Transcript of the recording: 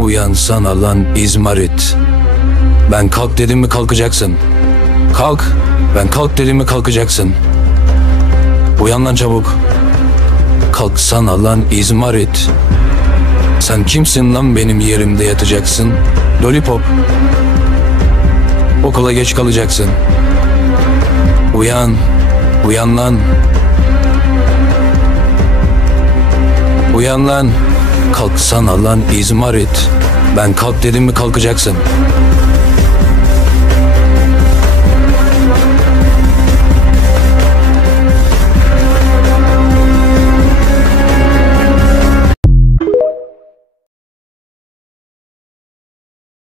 Uyansana lan İzmarit. Ben kalk dedim mi kalkacaksın. Kalk. Ben kalk dedim mi kalkacaksın. Uyan lan çabuk. Kalksana lan İzmarit. Sen kimsin lan benim yerimde yatacaksın? Lollipop. Okula geç kalacaksın. Uyan. Uyan lan. Uyan lan. Kalksana lan İzmarit. Ben kalk dedim mi kalkacaksın.